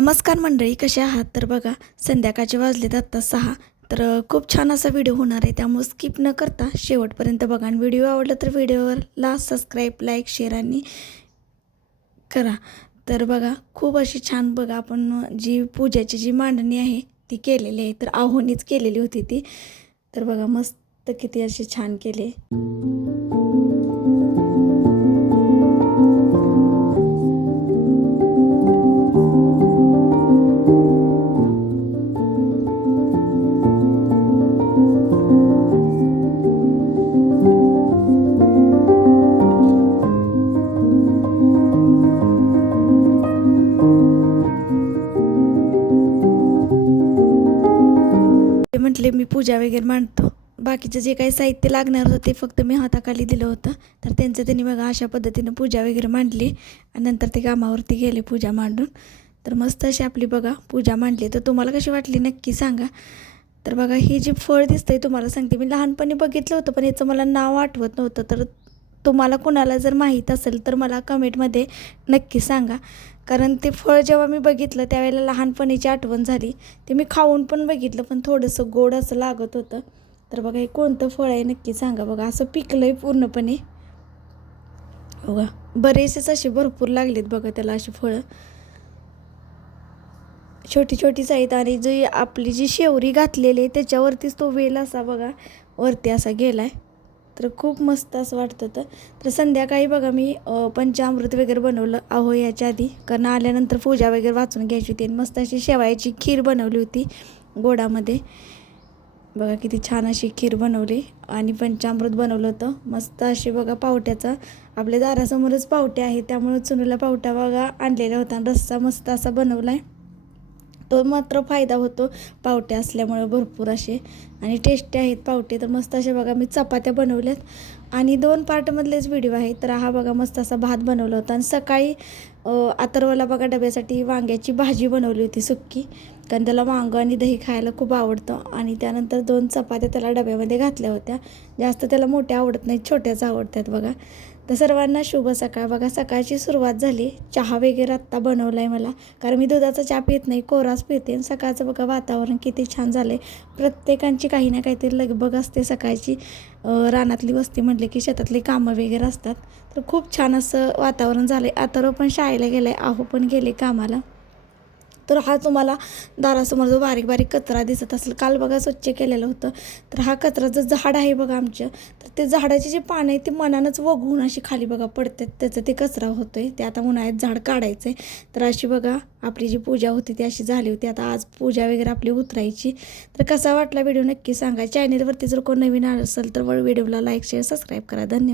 नमस्कार मंडळी कसे आहात? तर बघा संध्याकाळचे वाजलेत आत्ता सहा. तर खूप छान असा व्हिडिओ होणार आहे त्यामुळे स्किप न करता शेवटपर्यंत बघा. आणि व्हिडिओ आवडला तर व्हिडिओला सबस्क्राईब लाईक शेअर आणि करा. तर बघा खूप अशी छान बघा आपण जी पूजाची जी मांडणी आहे ती केलेली आहे. तर आहोनीच केलेली होती ती. तर बघा मस्त किती अशी छान केले ते मी पूजा वगैरे मांडतो. बाकीचं जे काही साहित्य लागणार होतं ते फक्त मी हाताखाली दिलं होतं. तर त्यांचं त्यांनी बघा अशा पद्धतीनं पूजा वगैरे मांडली आणि नंतर ते कामावरती गेले पूजा मांडून. तर मस्त अशी आपली बघा पूजा मांडली. तर तुम्हाला कशी वाटली नक्की सांगा. तर बघा ही जी फळ दिसतंय तुम्हाला सांगते. मी लहानपणी बघितलं होतं पण याचं मला नाव आठवत नव्हतं. तर तुम्हाला कुणाला जर माहीत असेल तर मला कमेंटमध्ये नक्की सांगा. कारण ते फळ जेव्हा मी बघितलं त्यावेळेला लहानपणीची आठवण झाली. ते मी खाऊन पण बघितलं पण थोडंसं गोड असं लागत होतं. तर बघा हे कोणतं फळ आहे नक्की सांगा बघा. असं पिकलं आहे पूर्णपणे. बघा बरेचसेच असे भरपूर लागलेत बघा त्याला अशी फळं. छोटी छोटीच आहेत आणि जी आपली जी शेवरी घातलेली आहे त्याच्यावरतीच तो वेल असा बघा वरती असा गेला आहे तर खूप मस्त असं वाटतं होतं. तर संध्याकाळी बघा मी पंचामृत वगैरे बनवलं आहो याच्या आधी. कारण आल्यानंतर पूजा वगैरे वाचून घ्यायची होती आणि मस्त अशी शेवायची खीर बनवली होती गोडामध्ये. बघा किती छान अशी खीर बनवली आणि पंचामृत बनवलं होतं. मस्त अशी बघा पावट्याचा आपल्या दारासमोरच पावटे आहे त्यामुळे चुनूला पावटा बघा आणलेला होता आणि रस्सा मस्त असा बनवला आहे तो मात्र फायदा होतो. पावटे असल्यामुळे भरपूर असे. आणि टेस्टी आहेत पावटे तर मस्त असे बघा मी चपात्या बनवल्यात. आणि दोन पार्टमधलेच व्हिडिओ आहे. तर हा बघा मस्त असा भात बनवला होता. आणि सकाळी अथर्वला बघा डब्यासाठी वांग्याची भाजी बनवली होती सुक्की. कारण त्याला वांगं आणि दही खायला खूप आवडतं. आणि त्यानंतर दोन चपात्या त्याला डब्यामध्ये घातल्या होत्या. जास्त त्याला मोठ्या आवडत नाहीत छोट्याच आवडतात बघा. तर सर्वांना शुभ सकाळ. बघा सकाळची सुरुवात झाली. चहा वगैरे आत्ता बनवला आहे मला. कारण मी दुधाचा चहा पित नाही कोराच पिते. आणि सकाळचं बघा वातावरण किती छान झालं आहे प्रत्येकांची काही ना काहीतरी लगबग असते सकाळची. रानातली वस्ती म्हटली की शेतातली कामं वगैरे असतात. तर खूप छान असं वातावरण झालं आहे आता पण पाहायला गेलं आहे आहो पण गेले कामाला. तर हा तुम्हाला दारासमोर जो बारीक बारीक कचरा दिसत असेल काल बघा स्वच्छ केलेलं होतं. तर हा कचराचं झाड आहे बघा आमचं. तर ते झाडाचे जे पानं आहे ते मनानंच वगळून अशी खाली बघा पडतात. त्याचं ते कचरा होतो आहे ते आता उन्हाळ्यात झाड काढायचं आहे तर अशी बघा आपली जी पूजा होती ती अशी झाली होती. आता आज पूजा वगैरे आपली उतरायची. तर कसा वाटला व्हिडिओ नक्की सांगा. चॅनेलवरती जर कोण नवीन असेल तर व्हिडिओला लाईक शेअर सबस्क्राईब करा. धन्यवाद.